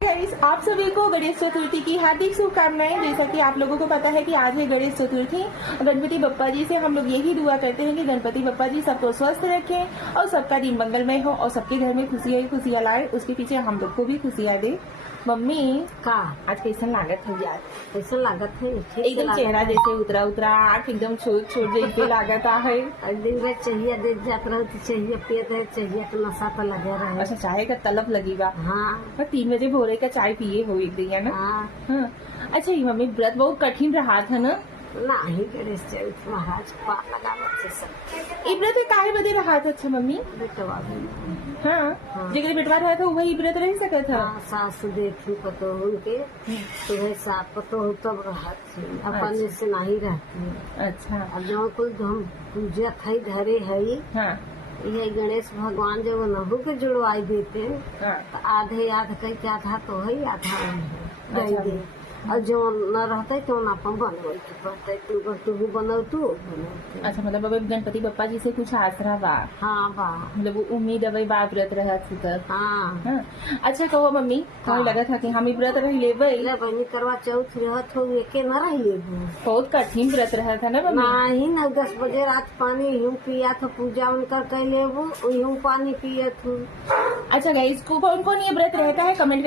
Guys, आप सभी को गणेश चतुर्थी की हार्दिक शुभकामनाएं। जैसा कि आप लोगों को पता है कि आज है गणेश चतुर्थी। गणपति बप्पा जी से हम लोग यही दुआ करते हैं कि गणपति बप्पा जी सबको स्वस्थ रखें और सबका दिन मंगलमय हो और सबके घर में खुशियां लाए। उसके पीछे हम लोग को भी खुशियां दे। मम्मी का आज कैसा लागत है यार? कैसा लागत है? एकदम चेहरा जैसे उतरा आँख एकदम छोट जैसे लागत है। दिन भर चाहिए दे जात रहो तो चाहिए पियत है, चाहिए तो नशा तो लगे रहे। अच्छा, चाय का तलब लगेगा। हाँ 3 बजे भोरे का चाय पिए हो एक दिन, है ना? हाँ। अच्छा, ये मम्मी व्रत बहुत कठिन रहा था ना? नहीं गणेश चौथ महाराज पार लगावत से सब ई व्रत काहे बदे रहा था? अच्छा मम्मी, बेटवा भी हाँ, जेकरे बेटवा रहा था वही व्रत रह सकत था। हाँ, सास देखी पतो उनके सुबह सात पतो तब रहत थी, अपने से नहीं रहती। अच्छा, अब जो कुल हम पूजा थी धरे है हाँ ये गणेश भगवान जो नहु के जुड़वाई देते हाँ। तो आधे याद कह के आधा तो है आधा है अच्छा। दे और जो न रहते तो न अपन बनवे के पड़ते तू भी बनाओ तू बनाओ। अच्छा, मतलब अब गणपति बप्पा जी से कुछ आसरा बा? हाँ बा। मतलब वो उम्मीद अब बा व्रत रहा तब। हाँ हाँ। अच्छा कहो मम्मी, कौन लगा था कि हम ई व्रत रह लेबै? ले बहनी करवा चौथ रहत हो एके न रह लेबू। बहुत कठिन व्रत रहा था ना मम्मी? नहीं न 10 बजे रात पानी यूं पिया था, पूजा उनकर कर लेबू यूं पानी पियत हूँ। अच्छा गाइस, कौन कौन ये व्रत रहता है कमेंट